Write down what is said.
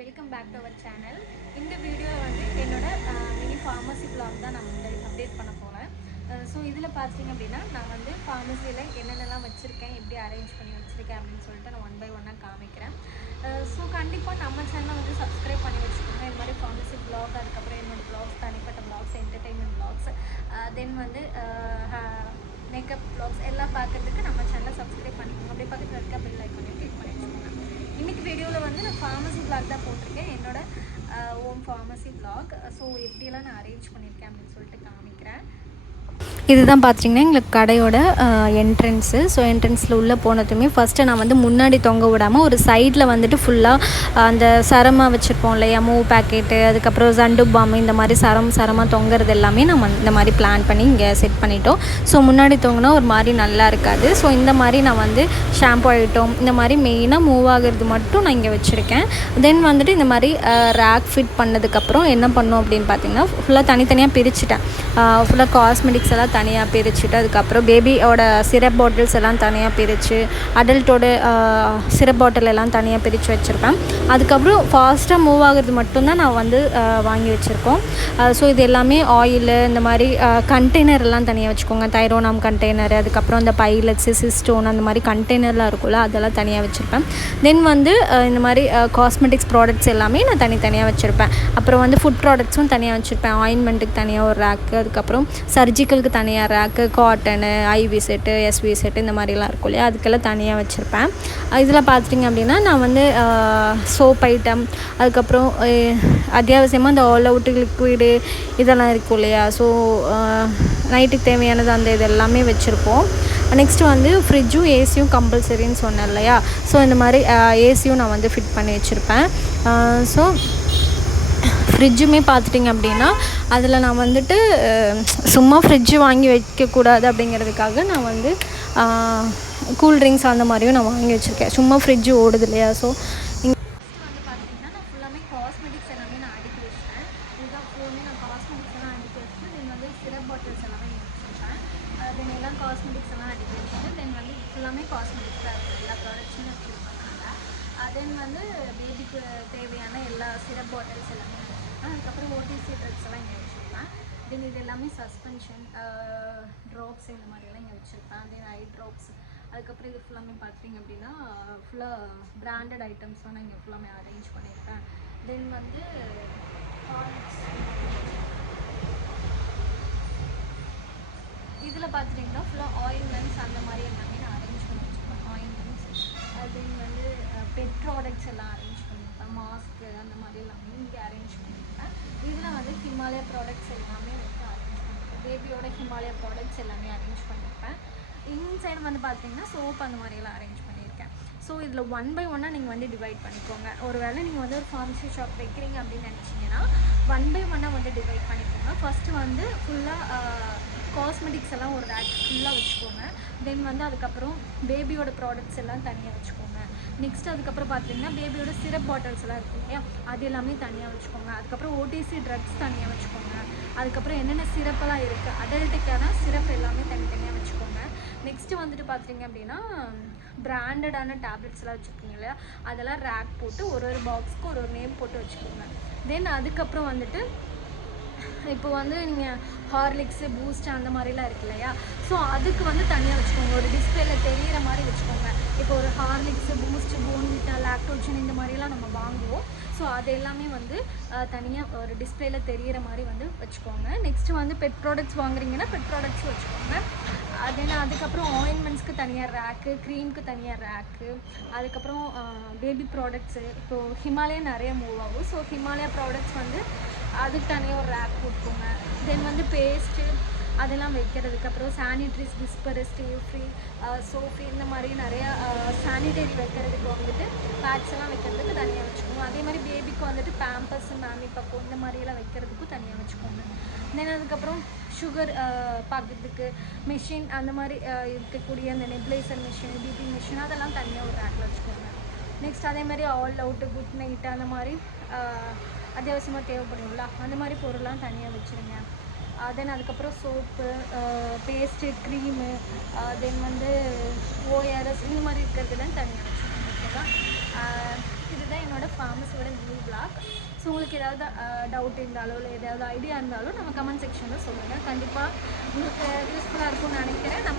Welcome back to our channel. இந்த வீடியோவில் வந்து என்னோட மினி ஃபார்மசி ப்ளாக் தான் நான் வந்து அப்டேட் பண்ண போகிறேன். ஸோ இதில் பார்த்தீங்க அப்படின்னா நான் வந்து ஃபார்மசியில் என்னென்னலாம் வச்சுருக்கேன், எப்படி அரேஞ்ச் பண்ணி வச்சுருக்கேன் அப்படின்னு சொல்லிட்டு நான் 1 by 1 காமிக்கிறேன். ஸோ கண்டிப்பாக நம்ம சேனலை வந்து சப்ஸ்கிரைப் பண்ணி வச்சுக்கோங்க. இது மாதிரி ஃபார்மசி ப்ளாக், அதுக்கப்புறம் என்னோடய ப்ளாக்ஸ், தனிப்பட்ட ப்ளாக்ஸ், என்டர்டெயின்மெண்ட் ப்ளாக்ஸ், தென் வந்து மேக்கப் ப்ளாக்ஸ் எல்லாம் பார்க்குறதுக்கு நம்ம சேனலை சப்ஸ்கிரைப் பண்ணிக்கோங்க. அப்படியே பக்கத்தில் இருக்க பெல் ஐக்கானையும் கிளிக் பண்ணி வச்சுக்கோங்க. இன்றைக்கி வீடியோவில் வந்து நான் ஃபார்மசி ப்ளாக் தான் போட்டிருக்கேன், என்னோட ஓன் ஃபார்மசி ப்ளாக். ஸோ எப்படியெல்லாம் நான் அரேஞ்ச் பண்ணியிருக்கேன் அப்படின்னு சொல்லிட்டு காமிக்கிறேன். இதுதான் பார்த்தீங்கன்னா எங்களுக்கு கடையோட என்ட்ரன்ஸு. ஸோ என்ட்ரன்ஸில் உள்ளே போனதுமே ஃபஸ்ட்டு நான் வந்து முன்னாடி தொங்க விடாமல் ஒரு சைடில் வந்துட்டு ஃபுல்லாக அந்த சரமாக வச்சுருப்போம் இல்லையா, மூவ் பேக்கெட்டு, அதுக்கப்புறம் ஜண்டு பாம், இந்த மாதிரி சரமாக தொங்குறது எல்லாமே நம்ம இந்த மாதிரி பிளான் பண்ணி இங்கே செட் பண்ணிட்டோம். ஸோ முன்னாடி தொங்கினா ஒரு மாதிரி நல்லா இருக்காது. ஸோ இந்த மாதிரி நான் வந்து ஷாம்பு ஐட்டம் இந்த மாதிரி மெயினாக மூவ் ஆகிறது மட்டும் நான் இங்கே வச்சுருக்கேன். தென் வந்துட்டு இந்த மாதிரி ரேக் ஃபிட் பண்ணதுக்கப்புறம் என்ன பண்ணோம் அப்படின்னு பார்த்தீங்கன்னா ஃபுல்லாக தனித்தனியாக பிரிச்சுட்டேன். ஃபுல்லாக காஸ்மெட்டிக்ஸ் எல்லாம் தனியாக பிரிச்சுட்டு, அதுக்கப்புறம் பேபியோட சிரப் பாட்டில்ஸ் எல்லாம் தனியாக பிரித்து, அடல்ட்டோட சிரப் பாட்டில் எல்லாம் தனியாக பிரித்து வச்சுருப்பேன். அதுக்கப்புறம் ஃபாஸ்ட்டாக மூவ் ஆகிறது மட்டும்தான் நான் வந்து வாங்கி வச்சுருக்கோம். ஸோ இது எல்லாமே ஆயிலு, இந்த மாதிரி கண்டெய்னர் எல்லாம் தனியாக வச்சுக்கோங்க. தைரோனாம் கண்டெய்னர், அதுக்கப்புறம் இந்த பைலட்ஸு, சிஸ்டோன், அந்த மாதிரி கண்டெய்னர்லாம் இருக்குல்ல, அதெல்லாம் தனியாக வச்சுருப்பேன். தென் வந்து இந்த மாதிரி காஸ்மெட்டிக்ஸ் ப்ராடக்ட்ஸ் எல்லாமே நான் தனித்தனியாக வச்சுருப்பேன். அப்புறம் வந்து ஃபுட் ப்ராடக்ட்ஸும் தனியாக வச்சுருப்பேன். ஆயின்மெண்ட்டுக்கு தனியாக ஒரு ரேக்கு, அதுக்கப்புறம் சர்ஜிக்கலுக்கு தனியாக rack, cotton, IV set, SV set, இந்த மாதிரிலாம் இருக்கும் இல்லையா, அதுக்கெல்லாம் தனியாக வச்சுருப்பேன். இதில் பார்த்துட்டிங்க அப்படின்னா நான் வந்து சோப் ஐட்டம், அதுக்கப்புறம் அத்தியாவசியமாக இந்த ஆல் அவுட்டு லிக்விடு இதெல்லாம் இருக்கும் இல்லையா, ஸோ நைட்டுக்கு தேவையானது அந்த இது எல்லாமே வச்சுருப்போம். நெக்ஸ்ட்டு வந்து ஃப்ரிட்ஜும் ஏசியும் கம்பல்சரின்னு சொன்னேன் இல்லையா, ஸோ இந்த மாதிரி ஏசியும் நான் வந்து ஃபிட் பண்ணி வச்சுருப்பேன். ஸோ ஃப்ரிட்ஜுமே பார்த்துட்டிங்க அப்படின்னா அதில் நான் வந்துட்டு சும்மா ஃப்ரிட்ஜு வாங்கி வைக்கக்கூடாது அப்படிங்கிறதுக்காக நான் வந்து கூல்ட்ரிங்க்ஸ் அந்த மாதிரியும் நான் வாங்கி வச்சுருக்கேன். சும்மா ஃப்ரிட்ஜு ஓடுது இல்லையா, ஸோ நெக்ஸ்ட் வந்து பார்த்தீங்கன்னா நான் ஃபுல்லாமே காஸ்மெட்டிக்ஸ் எல்லாமே நான் அடுக்கி வச்சுட்டேன். இதுதான் ஃபுல்லாமே நான் காஸ்மெட்டிக்ஸ் எல்லாம் அடுக்கி வச்சுட்டு, தென் வந்து சிரப் பாட்டில்ஸ் எல்லாமே வச்சுருப்பேன். தென் எல்லாம் காஸ்மெட்டிக்ஸ் எல்லாம் அடுக்கி வச்சுட்டு, தென் வந்து ஃபுல்லாமே காஸ்மெட்டிக்ஸ் தான் இருக்குது, எல்லா ப்ராடக்ட்ஸுமே வச்சுருப்பாங்க. தென் வந்து பேபிக்கு தேவையான எல்லா சிரப் பாட்டில்ஸ் எல்லாமே வச்சுருப்பேன். அதுக்கப்புறம் ஓடிசி ட்ரக்ஸ் எல்லாம் இங்கே வச்சுருப்பேன். தென் இது எல்லாமே சஸ்பென்ஷன் ட்ராப்ஸ் இந்த மாதிரியெல்லாம் இங்கே வச்சுருப்பேன். தென் ஐ ட்ராப்ஸ், அதுக்கப்புறம் இது ஃபுல்லாமே பார்த்திங்க அப்படின்னா ஃபுல்லாக பிராண்டட் ஐட்டம்ஸ் தான் நான் இங்கே ஃபுல்லாமே அரேஞ்ச் பண்ணியிருப்பேன். தென் வந்து இதில் பார்த்துட்டிங்கன்னா ஃபுல்லாக ஆயின்மெண்ட்ஸ் அந்த மாதிரி எல்லாமே நான் அரேஞ்ச் பண்ணி வச்சுருப்பேன். ஆயின்மெண்ட்ஸ், தென் வந்து பெட் ப்ராடக்ட்ஸ் எல்லாம் அரேஞ்ச் பண்ணியிருப்பேன். மாஸ்க்கு அந்த மாதிரி எல்லாமே இங்கே அரேஞ்ச் பண்ணியிருப்பேன். இதில் வந்து ஹிமாலயா ப்ராடக்ட்ஸ் எல்லாமே வந்து அரேஞ்ச் பண்ணியிருப்பேன். பேபியோட ஹிமாலயா ப்ராடக்ட்ஸ் எல்லாமே அரேஞ்ச் பண்ணியிருப்பேன். இன்சைடு வந்து பார்த்தீங்கன்னா சோப் அந்த மாதிரியெல்லாம் அரேஞ்ச் பண்ணியிருக்கேன். ஸோ இதில் 1 by 1 நீங்கள் வந்து டிவைட் பண்ணிக்கோங்க. ஒரு வேளை நீங்கள் வந்து ஒரு ஃபார்மசி ஷாப் வைக்கிறீங்க அப்படின்னு நினச்சிங்கன்னா 1 by 1 வந்து டிவைட் பண்ணிக்கோங்க. ஃபஸ்ட்டு வந்து ஃபுல்லாக காஸ்மெட்டிக்ஸ் எல்லாம் ஒரு ரேக் ஃபுல்லாக வச்சுக்கோங்க. தென் வந்து அதுக்கப்புறம் பேபியோட ப்ராடக்ட்ஸ் எல்லாம் தனியாக வச்சுக்கோங்க. நெக்ஸ்ட் அதுக்கப்புறம் பார்த்தீங்கன்னா பேபியோட சிரப் பாட்டில்ஸ் எல்லாம் இருக்கும் இல்லையா, அது எல்லாமே தனியாக வச்சுக்கோங்க. அதுக்கப்புறம் ஓடிசி ட்ரக்ஸ் தனியாக வச்சுக்கோங்க. அதுக்கப்புறம் என்னென்ன சிரப்பெல்லாம் இருக்குது, அடல்ட்டுக்கான சிரப் எல்லாமே தனித்தனியாக வச்சுக்கோங்க. நெக்ஸ்ட்டு வந்துட்டு பார்த்தீங்க அப்படின்னா பிராண்டடான டேப்லெட்ஸ் எல்லாம் வச்சுருக்கீங்க இல்லையா, அதெல்லாம் ரேக் போட்டு ஒரு பாக்ஸ்க்கு ஒரு நேம் போட்டு வச்சுக்கோங்க. தென் அதுக்கப்புறம் வந்துட்டு இப்போ வந்து நீங்கள் ஹார்லிக்ஸு, பூஸ்ட் அந்த மாதிரிலாம் இருக்கு இல்லையா, ஸோ அதுக்கு வந்து தனியாக வச்சுக்கோங்க. ஒரு டிஸ்பிளேல தெரிகிற மாதிரி வச்சுக்கோங்க. இப்போ ஒரு ஹார்லிக்ஸு, பூஸ்ட்டு, போன்விட்டா, லாக்டோஜன் இந்த மாதிரிலாம் நம்ம வாங்குவோம். ஸோ அது எல்லாமே வந்து தனியாக ஒரு டிஸ்பிளேல தெரிகிற மாதிரி வந்து வச்சுக்கோங்க. நெக்ஸ்ட்டு வந்து பெட் ப்ராடக்ட்ஸ் வாங்குறீங்கன்னா பெட் ப்ராடக்ட்ஸ் வச்சுக்கோங்க. அதுக்கப்புறம் ஆயின்மெண்ட்ஸ்க்கு தனியாக ரேக்கு, க்ரீமுக்கு தனியாக ரேக்கு, அதுக்கப்புறம் பேபி ப்ராடக்ட்ஸு இப்போது ஹிமாலயா நிறைய மூவ் ஆகும். ஸோ ஹிமாலயா ப்ராடக்ட்ஸ் வந்து அதுக்கு தனியாக ஒரு ரேக் போட்டுக்கோங்க. தென் வந்து பேஸ்ட்டு அதெல்லாம் வைக்கிறதுக்கு, அப்புறம் சானிட்ரிஸ், விஸ்பரு, ஸ்டே ஃப்ரீ, சோஃபி இந்த மாதிரி நிறையா சானிடரி வைக்கிறதுக்கு வந்துட்டு பேட்ஸ் எல்லாம் வைக்கிறதுக்கு தனியாக வச்சுக்கோங்க. அதே மாதிரி பேபிக்கு வந்துட்டு பேம்பர்ஸு, மேமி பப்போ இந்த மாதிரியெல்லாம் வைக்கிறதுக்கும் தனியாக வச்சுக்கோங்க. தென் அதுக்கப்புறம் சுகர் பார்க்குறதுக்கு மிஷின் அந்த மாதிரி இருக்கக்கூடிய அந்த நெப்ளைசர் மிஷின், பிபி மிஷின் அதெல்லாம் தனியாக ஒரு ரேக்கில் வச்சுக்கோங்க. நெக்ஸ்ட் அதே மாதிரி ஆல் அவுட்டு, குட் நைட்டு அந்த மாதிரி அத்தியாவசியமாக தேவைப்படும்ல, அந்த மாதிரி பொருள்லாம் தனியாக வச்சுருங்க. தென் அதுக்கப்புறம் சோப்பு, பேஸ்ட்டு, க்ரீமு, தென் வந்து ஓஆர்எஸ் இந்த மாதிரி இருக்கிறதுலாம் தனியாக வச்சுக்கோங்க. ஓகேவா, இதுதான் என்னோட நம்மளோட ஃபார்மஸியோட நியூ பிளாக். ஸோ உங்களுக்கு ஏதாவது டவுட் இருந்தாலோ இல்லை ஏதாவது ஐடியா இருந்தாலும் நம்ம கமெண்ட் செக்ஷனில் சொல்லுங்கள். கண்டிப்பாக உங்களுக்கு யூஸ்ஃபுல்லாக இருக்கும்னு நினைக்கிறேன். நம்ம